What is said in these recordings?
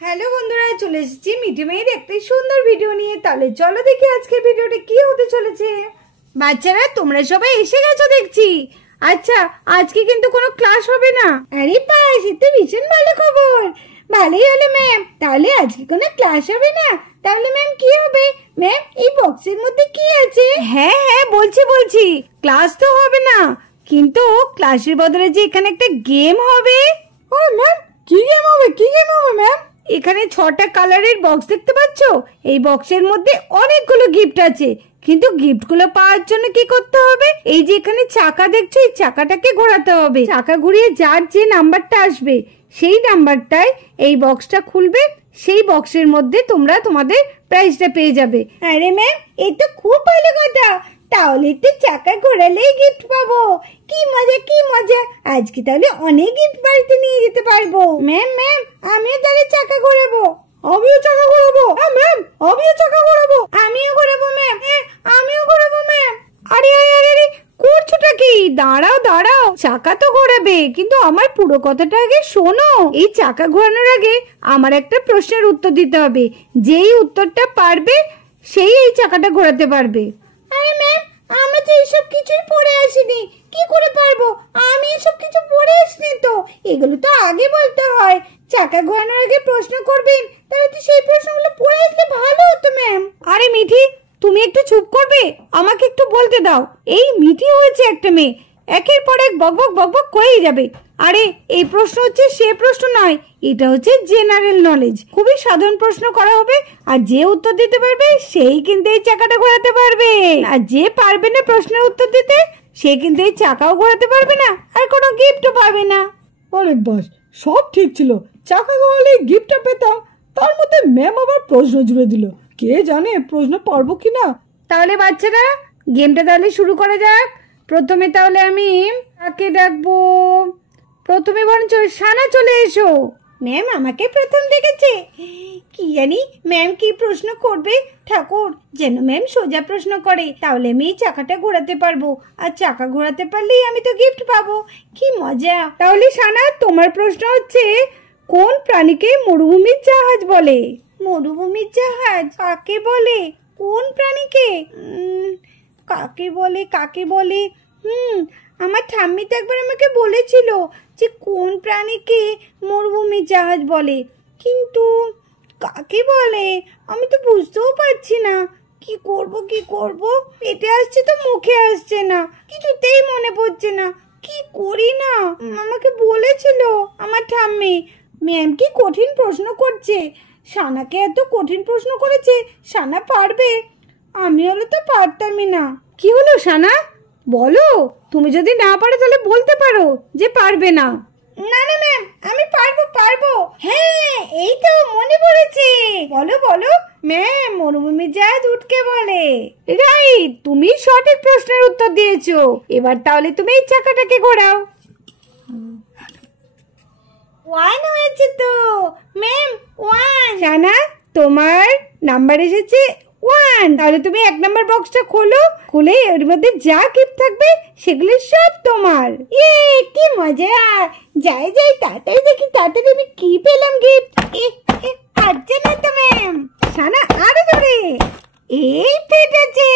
Hello বন্ধুরা, চলে এসেছি মিঠি মেয়ের একটি সুন্দর ভিডিও নিয়ে। তাহলে চলো দেখি আজকের ভিডিওটা কি হতে চলেছে। বাচ্চারা তোমরা সবাই এসে গেছো দেখছি। আচ্ছা, আজকে কিন্তু কোনো ক্লাস হবে না। আরে পাস, এটা ভীষণ ভালো খবর। ভালোই হলো ম্যাম, তাহলে আজকে কোনো ক্লাস হবে না। তাহলে ম্যাম কি হবে? ম্যাম এই বক্সের মধ্যে কি আছে? হ্যাঁ হ্যাঁ বলছি ক্লাস তো হবে না, কিন্তু ক্লাসের বদলে যে এখানে একটা গেম হবে। ও ম্যাম, কি গেম হবে ম্যাম? এখানে 6টা কালারের বক্স দেখতে পাচ্ছ। এই বক্সের মধ্যে অনেকগুলো গিফট আছে, কিন্তু গিফটগুলো পাওয়ার জন্য কি করতে হবে? এই যে এখানে চাকা দেখছো, এই চাকাটাকে ঘোরাতে হবে। চাকা ঘুরিয়ে যার যে নাম্বারটা আসবে সেই নাম্বারটাই এই বক্সটা খুলবে। সেই বক্সের মধ্যে তোমরা তোমাদের প্রাইজটা পেয়ে যাবে। আরে ম্যাম, এই তো খুব ভালো কথা। তাহলে তো চাকা ঘোরালেই গিফট পাবো। কি মজা! আজকে তাহলে অনেক গিফট বাড়িতে নিয়ে যেতে পারবো। ম্যাম আমিও তাহলে চাকা ঘোরাবো। আমিও চাকা ঘোরাবো। ম্যাম আমিও চাকা ঘোরাবো। আমিও ঘোরাবো ম্যাম। আমিও ঘোরাবো ম্যাম। আরে করছোটা কি? দাঁড়াও, চাকা তো ঘোরাবে, কিন্তু আমার পুরো কথাটা আগে শোনো। এই চাকা ঘোরানোর আগে আমার একটা প্রশ্নের উত্তর দিতে হবে। যেই উত্তরটা পারবে সেই এই চাকাটা ঘোরাতে পারবে। আরে ম্যাম, আমি তো এসব কিছুই পড়ে আসিনি, কি করে পারবো? আমি এসব কিছু পড়ে আসিনি তো। এগুলো তো আগে বলতে হয়। চাকা ঘোরানোর আগে প্রশ্ন করবেন, তাহলে তো সেই প্রশ্নগুলো পড়ে আসলে ভালো হতো ম্যাম। আরে মিঠি, তুমি একটু চুপ করবে? আমাকে একটু বলতে দাও। এই মিঠি হয়েছে একটা মেয়ে, একের পর এক বকবক করেই যাবে। আরে এই প্রশ্ন হচ্ছে সে প্রশ্ন নয়, এটা হচ্ছে জেনারেল নলেজ। খুবই সাধারণ প্রশ্ন করা হবে, আর যে উত্তর দিতে পারবে সেই কিন্তু এই চাকাটা ঘোরাতে পারবে। আর যে পারবে না প্রশ্নের উত্তর দিতে, সে কিন্তু এই চাকাও ঘোরাতে পারবে না, আর কোনো গিফটও পাবে না। আরে বাস, সব ঠিক ছিল। চাকা ঘোরালে গিফটটা পেতাম, তার মধ্যে ম্যাম আবার প্রশ্ন জুড়ে দিল। কে জানে প্রশ্ন পারবো কিনা। তাহলে বাচ্চারা, গেমটা তাহলে শুরু করা যাক। প্রথমে তাহলে আমি কাকে ডাকবো? প্রথমে বরঞ্চ সানা চলে এসো। ম্যাম আমাকে প্রথম ডেকেছে। কি জানি ম্যাম কি প্রশ্ন করবে। ঠাকুর যেন ম্যাম সোজা প্রশ্ন করে, তাহলে আমি এই চাকাটা ঘোরাতে পারবো। আর চাকা ঘোরাতে পারলেই আমি তো গিফট পাবো। কি মজা! তাহলে সানা, তোমার প্রশ্ন হচ্ছে, কোন প্রাণীকে মরুভূমির জাহাজ বলে? মরুভূমির জাহাজ কাকে বলে? কোন প্রাণীকে? কাকে বলে? আমার ঠাম্মি তো একবার আমাকে বলেছিল যে কোন প্রাণীকে মরুভূমির জাহাজ বলে, কিন্তু কাকে বলে আমি তো বুঝতেও পারছি না। কি করব পেটে আসছে তো মুখে আসছে না, কিছুতেই মনে পড়ছে না। কি করি না? আমাকে বলেছিল আমার ঠাম্মি। ম্যাম কি কঠিন প্রশ্ন করছে। সানাকে এত কঠিন প্রশ্ন করেছে, সানা পারবে? আমি হলে তো পারতামই না। কি হলো সানা, বলো। তুমি যদি না পারো তাহলে বলতে পারো যে পারবে না। না ম্যাম, আমি পারবো। হ্যাঁ, এই তো মনে পড়েছে। বলো ম্যাম, মরুভূমির জাহাজ উঠকে বলে। রাইট, তুমি সঠিক প্রশ্নের উত্তর দিয়েছো। এবার তাহলে তুমি এই চাকাটাকে ঘোরাও। 1 হয়েছে তো ম্যাম, 1। সানা, তোমার নাম্বার এসেছে 1। তাহলে তুমি 1 নাম্বার বক্সটা খোলো। খুলে এর মধ্যে যা গিফট থাকবে সেগুলো সব তোমার। কি মজা! যাই তাড়াতাড়ি দেখি, তাড়াতাড়ি আমি কি পেলাম গিফট। পারছে না তো ম্যাম। সানা আরো জোরে। এই পেটেছে।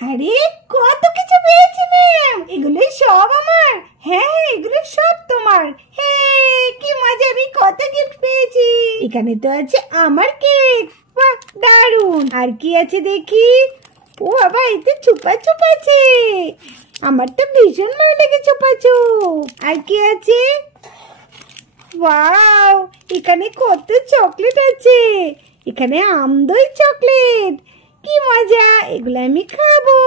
আরে কত কিছু পেয়েছি ম্যাম, এগুলো সব আমার। হ্যাঁ এগুলো সব তোমার। হ্যাঁ কি মজা, আমি কত গিফট পেয়েছি। এখানে তো আছে আমার কেক। বাহ দারুন! আর কি আছে দেখি। ও বাবা, এতে চুপাচুপ আছে। আমার তো ভীষণ ভালো লেগে চুপাচুপ। আর কি আছে? ওয়াও, এখানে কত চকলেট আছে। এখানে আমদই চকলেট। কি মজা, এগুলো আমি খাবো।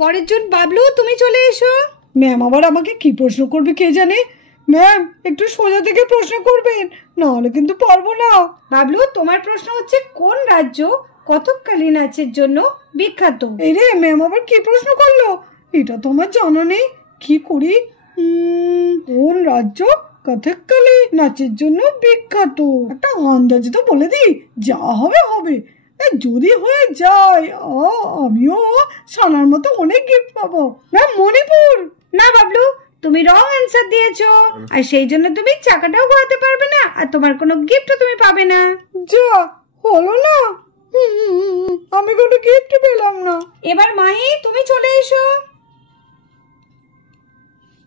পরের জন বাবলু, তুমি চলে এসো। ম্যাম আবার আমাকে কি প্রশ্ন করবে কে জানে। ম্যাম একটু সোজা থেকে প্রশ্ন করবেন, নাহলে কিন্তু পারবো না। বাবলু, তোমার প্রশ্ন হচ্ছে, কোন রাজ্য কথককালী নাচের জন্য বিখ্যাত? এই রে, ম্যাম আবার কি প্রশ্ন করলো? এটা তো আমার জানা নেই। কি করি? কোন রাজ্য কথককালী নাচের জন্য বিখ্যাত? একটা আন্দাজে তো বলে দিই, যা হবে হবে। যদি হয়ে যায় আমিও সানার মতো অনেক গিফট পাবো। ম্যাম মণিপুর। না বাবলু, তুমি রং অ্যান্সার দিয়েছো, আর সেই জন্য তুমি চাকাটাও ঘোরাতে পারবে না, আর তোমার কোনো গিফটও তুমি পাবে না। যা হলো না, আমি কোনো গিফট পেলাম না। এবার মাহি তুমি চলে এসো।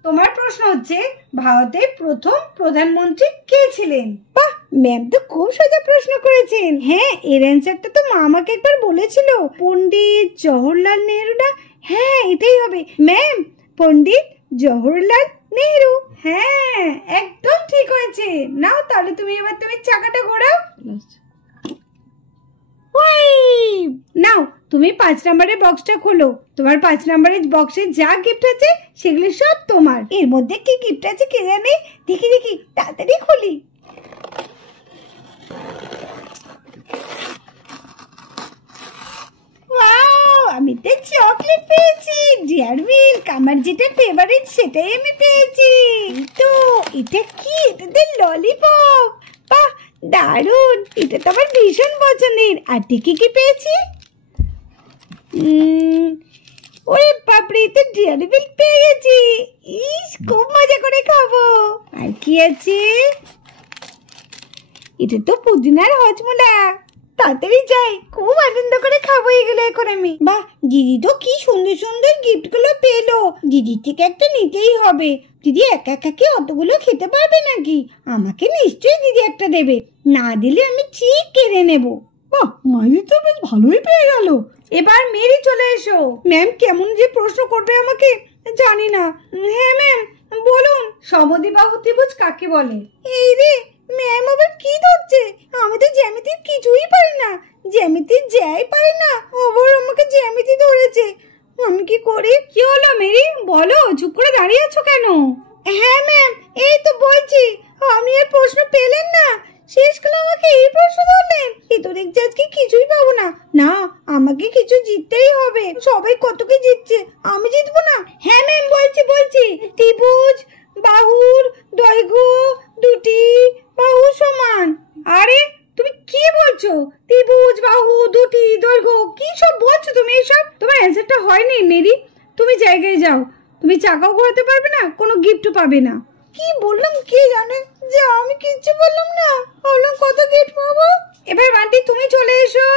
তোমার প্রশ্ন হচ্ছে ভারতের প্রথম প্রধানমন্ত্রী কে ছিলেন? বাহ, ম্যাম তো খুব সোজা প্রশ্ন করেছেন। হ্যাঁ, এর অ্যান্সারটা তো মা আমাকে একবার বলেছিল, পণ্ডিত জওহরলাল নেহরু না? হ্যাঁ, এটাই হবে ম্যাম, পণ্ডিত জওহরলাল নেহরু। হ্যাঁ, একদম ঠিক হয়েছে। নাও তাহলে তুমি এবার তুমি চাকাটা ঘোরাও। নাও তুমি 5 নম্বরের বক্সটা খোলো। তোমার 5 নম্বরের বক্সে যা গিফট আছে সেগুলো সব তোমার। এর মধ্যে কি গিফট আছে কে জানে? দেখি দেখি, তাড়াতাড়ি খুলি। ওয়াও, আমি তো চকলেট পেয়েছি, ডিয়ার মিল্ক। আমার যেটা ফেভারিট সেটাই আমি পেয়েছি। তো এটা কি? এটা তো ললিপপ। বাহ, দারুণ, এটা তো আমার ভীষণ পছন্দের। আর কি কি পেয়েছি? ওরে বাপরে, তো ডিয়ারি মিল্ক পেয়ে গেছি। ইস, খুব মজা করে খাবো। আর কি আছে? এটা তো পুদিনার হজমোলা। তাড়াতাড়ি যাই, খুব আনন্দ করে খাবো এগুলো এখন আমি। বাহ, দিদি তো কি সুন্দর সুন্দর গিফট গুলো পেলো। দিদির থেকে একটা নিতেই হবে। দিদি একা একা কি অতগুলো খেতে পারবে নাকি? আমাকে নিশ্চয়ই দিদি একটা দেবে, না দিলে আমি ঠিক কেড়ে নেব। বাহ, মাহি তো বেশ ভালোই পেয়ে গেল। এবার মেরি চলে এসো। ম্যাম কেমন যে প্রশ্ন করবে আমাকে জানি না। হ্যাঁ ম্যাম বলুন, সমদ্বিবাহু ত্রিভুজ কাকে বলে? এই রে, ম্যাম আবার কি ধরছে? আমি তো জ্যামিতির কিছুই পারি না, জ্যামিতি যাই পারি না, আবার আমাকে জ্যামিতি ধরেছে। আমি কি করি? কি হলো মেরি, বলো, চুপ করে দাঁড়িয়ে আছো কেন? হ্যাঁ ম্যাম, এই তো বলছি। আমি আর প্রশ্ন পেলেন না, শেষকালে আমাকে এই প্রশ্ন ধরলেন। এ তো দেখছি আজকে কিছুই পাবো না। না, আমাকে কিছু জিততেই হবে। সবাই কত কি জিতছে, আমি জিতবো না? হ্যাঁ ম্যাম, বলছি। ত্রিভুজ বাহুর দৈর্ঘ্য দুটি বাহু সমান। আরে তুমি কি বলছো? ত্রিভুজ বাহু দুটি দৈর্ঘ্য কি সব বলছো তুমি এসব? তোমার অ্যান্সারটা হয়নি মেরি, তুমি জায়গায় যাও। তুমি চাকাও ঘোরাতে পারবে না, কোনো গিফটও পাবে না। কি বললাম কে জানে, যে আমি কিচ্ছু বললাম না, বললাম কত গিফট পাবো। এবার বান্টি তুমি চলে এসো।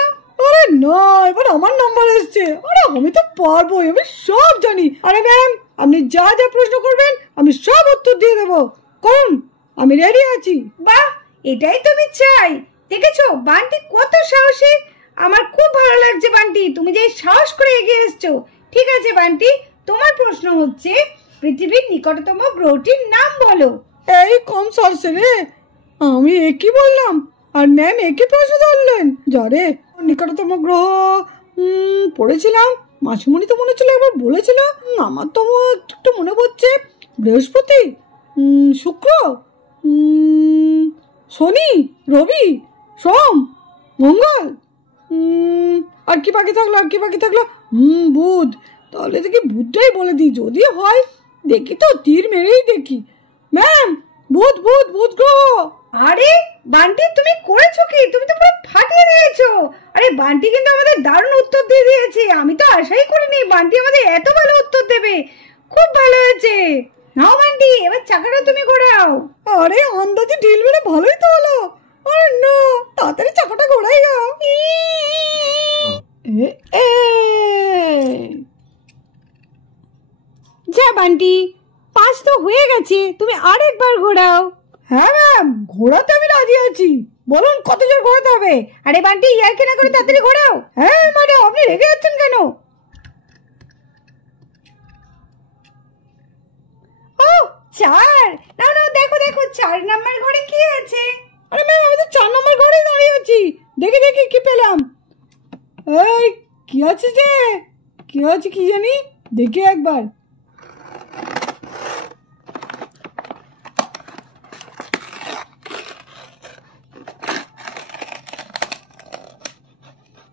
আরে না, এবার আমার নাম্বার এসছে। আরে আমি তো পারবো, আমি সব জানি। আরে ম্যাম, আপনি যা যা প্রশ্ন করবেন আমি সব উত্তর দিয়ে দেবো। করুন, আমি রেডি আছি। বাহ, এটাই তো আমি চাই। দেখেছো বান্টি কত সাহসী। আমার খুব ভালো লাগছে বান্টি, তুমি যে সাহস করে এগিয়ে এসছো। ঠিক আছে বান্টি, তোমার প্রশ্ন হচ্ছে পৃথিবীর নিকটতম গ্রহটির নাম বলো। এই কম সারছে রে, আমি একই বললাম আর ম্যাম একই প্রশ্ন ধরলেন। যারে নিকটতম গ্রহ পড়েছিলাম, মাসিমণি তো মনে হচ্ছিল একবার বলেছিল। আমার তো একটু মনে পড়ছে বৃহস্পতি, শুক্র, শনি, রবি, সোম, মঙ্গল। আর কি বাকি থাকলো? বুধ। তাহলে দেখি বুধটাই বলে দিই, যদি হয় দেখি তো, তীর মেরেই দেখি। ম্যাম, বুধ গ্রহ। আরে বান্টি তুমি করেছো কি? তুমি তো পুরো ফাটিয়ে দিয়েছো। আরে বান্টি কিন্তু আমাদের দারুণ উত্তর দিয়ে দিয়েছে। আমি তো আশাই করিনি বান্টি আমাদের এত ভালো উত্তর দেবে। খুব ভালো হয়েছে। নাও বান্টি, এবার চাকাটা তুমি ঘোরাও। আরে আন্দাজে ঢিল মেরে ভালোই তো হলো। আরে না, তাড়াতাড়ি চাকাটা ঘোরাই গা। যা বান্টি, 5 তো হয়ে গেছে, তুমি আরেকবার ঘোরাও। হ্যাঁ ম্যাম, ঘোরাতে আমি রাজি আছি। বলুন কত জোর ঘোরাতে হবে? আরে বান্টি, ইয়ার্কি না করে তাড়াতাড়ি ঘোরাও। হ্যাঁ ম্যাডাম, আপনি রেগে যাচ্ছেন কেন? ও 4। নাও দেখো 4 নাম্বার ঘরে কি আছে? আরে ম্যাম, আমি তো 4 নম্বর ঘরেই দাঁড়িয়ে আছি। দেখি কি পেলাম। এই কি আছে কি জানি, দেখি একবার।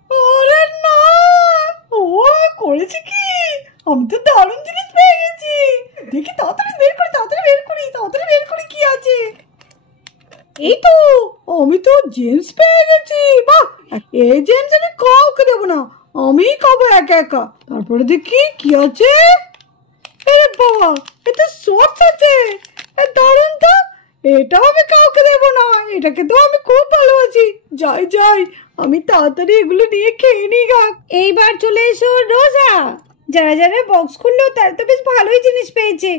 আরে না, ও করেছে কি? আমি তো দারুণ জিনিস পেয়ে গেছি। দেখি তাড়াতাড়ি বের করি কি আছে। এই তো, আমি তো জেমস পেয়ে গেছি। বাহ, এই জেমস আমি কাউকে দেবো না, আমিই খাবো একা একা। তারপরে দেখি কি আছে। আরে বাবা, এটা সস আছে, দারুণ তো। এটাও আমি কাউকে দেবো না, এটাকে তো আমি খুব ভালোবাসি। যাই যাই, আমি তাড়াতাড়ি এগুলো নিয়ে খেয়ে নিই গা। এইবার চলে এসো রোজা। যারা যারা বক্স খুললো তারা তো বেশ ভালোই জিনিস পেয়েছে।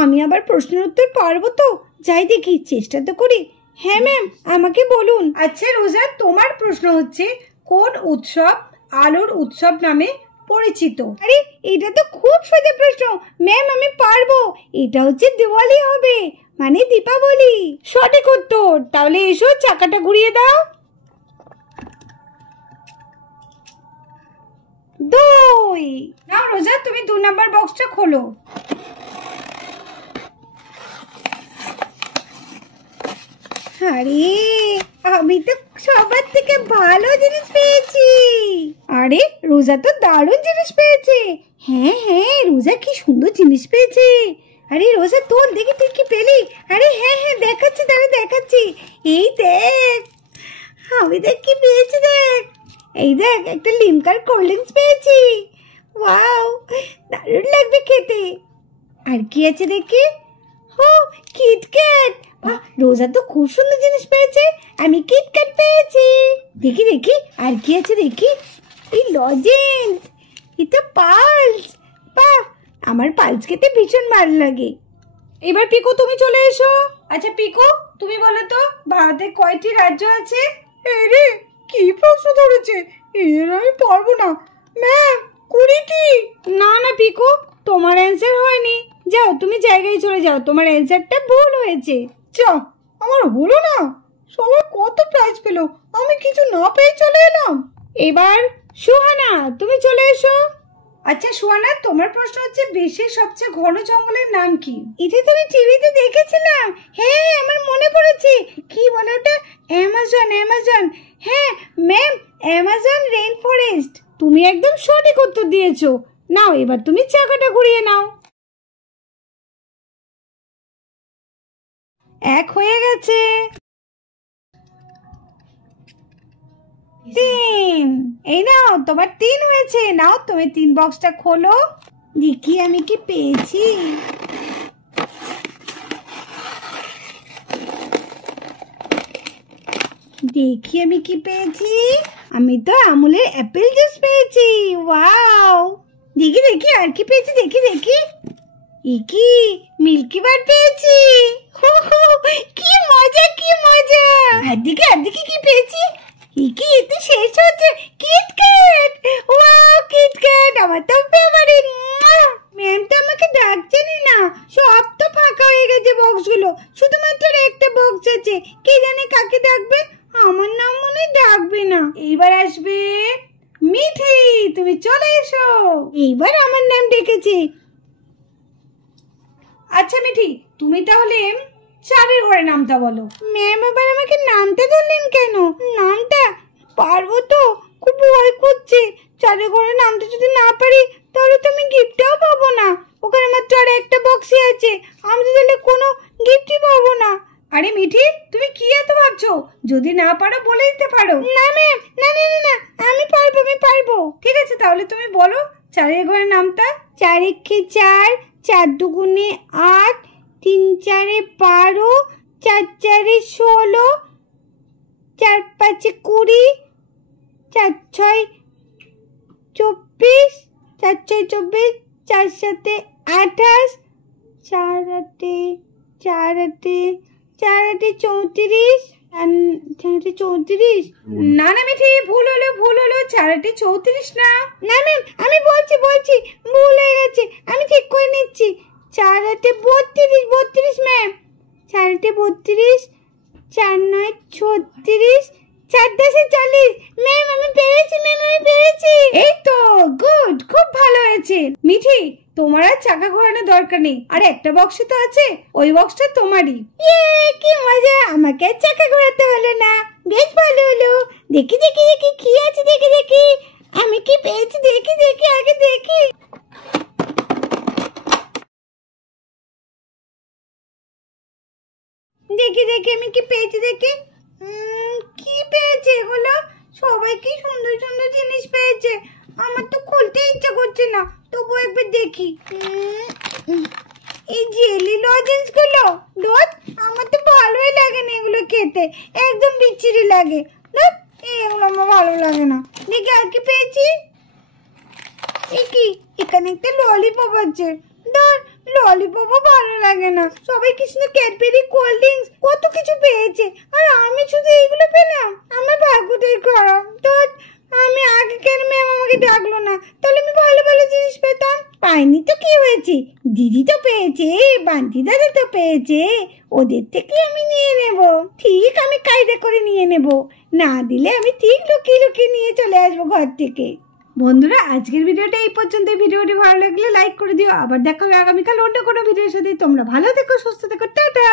আমি আবার প্রশ্নের উত্তর পারবো তো? যাই দেখি, চেষ্টা তো করি। হ্যাঁ ম্যাম, আমাকে বলুন। আচ্ছা রোজা, তোমার প্রশ্ন হচ্ছে কোন উৎসব আলোর উৎসব নামে পরিচিত? আরে এটা তো খুব সোজা প্রশ্ন ম্যাম, আমি পারবো। এটা হচ্ছে দিওয়ালি হবে, মানে দীপাবলি। সঠিক উত্তর। তাহলে এসো, চাকাটা ঘুরিয়ে দাও। 2। নাও রোজা, তুমি 2 নাম্বার বক্সটা খোলো। আরে আমি তো সবার থেকে ভালো জিনিস পেয়েছি। আরে রোজা তো দারুণ জিনিস পেয়েছে। হ্যাঁ হ্যাঁ, রোজা কি সুন্দর জিনিস পেয়েছে। আরে রোজা তোর দেখি তুই কি পেলি? আরে হ্যাঁ হ্যাঁ, দেখাচ্ছি, তাহলে দেখাচ্ছি। এই দেখ, আমি দেখ কি পেয়েছি, দেখ। এই দেখ, একটা লিমকার কোল্ড ড্রিঙ্কস পেয়েছি। ওয়াও, দারুণ লাগবে খেতে। আর কি আছে দেখি? ও কিটক্যাট। রোজা তো খুব সুন্দর জিনিস পেয়েছে। আমি কিটক্যাট পেয়েছি। দেখি দেখি আর কি আছে দেখি। এই লজেন্স, এটা পালস। বাহ, আমার পালস খেতে ভীষণ ভালো লাগে। এবার পিকো, তুমি চলে এসো। আচ্ছা পিকো, তুমি বলো তো ভারতে কয়টি রাজ্য আছে? রে, কি প্রশ্ন ধরেছে? এর আমি পারবো না ম্যাম। 20টি। না না পিকো, তোমার অ্যান্সার হয়নি। যাও, তুমি জায়গায় চলে যাও, তোমার অ্যান্সারটা ভুল হয়েছে। যা, আমার হলো না। সবাই কত প্রাইজ পেলো, আমি কিছু না পেয়ে চলে এলাম। এবার সুহানা, তুমি চলে এসো। আচ্ছা সুহানা, তোমার প্রশ্ন হচ্ছে বিশ্বের সবচেয়ে ঘন জঙ্গলের নাম কি? এটা তো আমি টিভিতে দেখেছিলাম। হ্যাঁ আমার মনে পড়েছে। কি বলে ওটা? অ্যামাজন। অ্যামাজন, হ্যাঁ ম্যাম, অ্যামাজন রেইন ফরেস্ট। তুমি একদম সঠিক উত্তর দিয়েছো। নাও এবার তুমি চাকাটা ঘুরিয়ে নাও। 1 হয়ে গেছে। 3। এই নাও, তোমার 3 হয়েছে। নাও তুমি 3 বক্সটা খোলো। দেখি আমি কি পেয়েছি। দেখি আমি কি পেয়েছি। আমি তো আমুলের অ্যাপেল জুস পেয়েছি। ওয়াও, দেখি দেখি আর কি পেয়েছি। দেখি দেখি, কি মিল্কি বার পেয়েছি। কি মজা, কি মজা। আর দিকে কি পেয়েছি। কি এতে শেষ হচ্ছে। কিটক্যাট। ওয়াও, কিটক্যাট আমার তো ফেভারিট। ম্যাম তো আমাকে ডাকছেনই না, সব তো ফাঁকা হয়ে গেছে বক্সগুলো। শুধুমাত্র একটা বক্স আছে, কে জানে কাকে ডাকবে। আমার নাম মনে ডাকবে না। এইবার আসবে মিঠি, তুমি চলে এসো। এইবার আমার নাম ডেকেছে। আচ্ছা মিঠি, তুমি তাহলে 4-এর ঘরে নামটা বলো। ম্যাম আবার আমাকে নামতে ধরলেন কেন? নামটা পারবো তো, খুব ভয় করছে। 4-এর ঘরে নামতে যদি না পারি তাহলে তো আমি গিফটটাও পাবো না। ওখানে মাত্র আর একটা বক্সই আছে, আমি তো তাহলে কোনো গিফটই পাবো না। আরে মিঠি, তুমি কি এত ভাবছো? যদি না পারো বলে দিতে পারো। না ম্যাম, না না না না, আমি পারবো, আমি পারবো। ঠিক আছে, তাহলে তুমি বলো 4-এর ঘরের নামটা। 4 একে 4, 4 দুগুণে 8, 3 4-এ 12, 4 4-এ 16, 4 5-এ 20, 4 6 24, 4 6 24, 4 7-এ 28, 4 8-এ 34, 4 34। না না মিঠি, ভুল হলো 4 8-এ 34 না। না ম্যাম, আমি বলছি ভুল হয়ে গেছে, আমি ঠিক করে নিচ্ছি। 4 8-এ 32 ম্যাম। 4 8-এ 32, 4 9 36, 4 10-এ 40। ম্যাম আমি পেরেছি, এই তো গুড, খুব ভালো হয়েছে। মিঠি, তোমার আর চাকা ঘোরানোর দরকার নেই, আর একটা বক্সে তো আছে, ওই বক্সটা তোমারই। কি মজা, আমাকে আর চাকা ঘোরাতে হলো না। বেশ ভালো হলো। দেখি কি আছে, দেখি আমি কি পেয়েছি। দেখি আগে দেখি। দেখি আমি কি পেয়েছি। দেখি কি পেয়েছে এগুলো। সবাই কি সুন্দর সুন্দর জিনিস পেয়েছে, আমার তো খুলতে ইচ্ছা করছে না, তবু একবার দেখি। এই জেলি লজেন্স গুলো ধর, আমার তো ভালোই লাগে না এগুলো খেতে, একদম বিচ্ছিরি লাগে। ধর, এগুলো আমার ভালো লাগে না। দেখি আর কি পেয়েছি। কি এখানে একটা ললিপপ আছে। ধর, ললিপপও ভালো লাগে না। সবাই কৃষ্ণ ক্যাডবেরি, কোল্ড ড্রিঙ্কস কত কিছু পেয়েছে, আর আমি শুধু এইগুলো পেলাম। আমার ভাগ্যটাই খারাপ। ধর, আমি আগে কেন ম্যাম আমাকে ডাকলো না, তাহলে আমি ভালো ভালো জিনিস পেতাম। পাইনি তো কি হয়েছে, দিদি তো পেয়েছে, বান্টি দাদা তো পেয়েছে, ওদের থেকে আমি নিয়ে নেব। ঠিক আমি কায়দা করে নিয়ে নেব, না দিলে আমি ঠিক লুকিয়ে লুকিয়ে নিয়ে চলে আসবো ঘর থেকে। বন্ধুরা, আজকের ভিডিওটা এই পর্যন্ত। ভিডিওটি ভালো লাগলে লাইক করে দিও। আবার দেখা হবে আগামীকাল অন্য কোনো ভিডিওর সাথে। তোমরা ভালো থেকো, সুস্থ থেকো, টাটা।